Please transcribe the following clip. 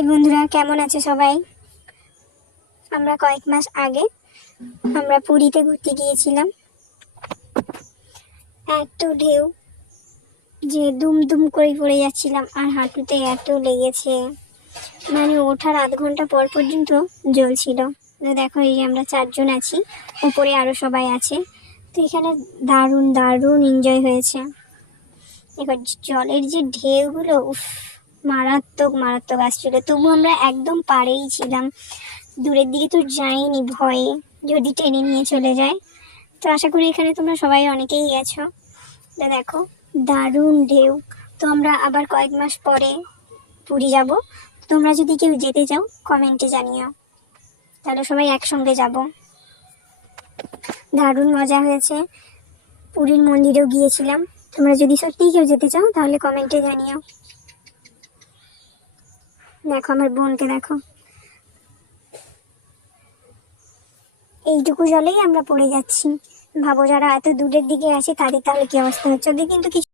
High বন্ধুরা, কেমন আছে সবাই? আমরা কয়েক মাস আগে আমরা পুরীতে ঘুরতে গিয়েছিলাম। এত ঢেউ যে দুম দুম করে পড়ে যাচ্ছিলাম, আর হাঁটুতে এত লেগেছে, মানে ওঠার আধ ঘন্টা পর পর্যন্ত জ্বলছিল। তো দেখো, এই যে আমরা 4 জন আছি, উপরে আরো সবাই আছে। তো এখানে দারুণ দারুণ এনজয় হয়েছে। দেখো জলের যে ঢেউগুলো, উফ, মারাত্মক মারাত্মক আসছিল। তবু আমরা একদম পাড়েই ছিলাম, দূরের দিকে তো যাইনি ভয়ে যদি টেনে নিয়ে চলে যায়। তো আশা করি এখানে তোমরা সবাই অনেকেই গেছো। তো দেখো দারুণ ঢেউ। তো আমরা আবার কয়েক মাস পরে পুরী যাব। তোমরা যদি কেউ যেতে চাও কমেন্টে জানিও, তাহলে সবাই একসঙ্গে যাব। দারুণ মজা হয়েছে। পুরীর মন্দিরেও গিয়েছিলাম। তোমরা যদি সত্যিই কেউ যেতে চাও তাহলে কমেন্টে জানিও। দেখো আমার বোনকে দেখো, এইটুকু জলেই আমরা পড়ে যাচ্ছি। ভাবো যারা এত দূরের দিকে আছে তাদের তাহলে কি অবস্থা হচ্ছে। ওদের কিন্তু কিছু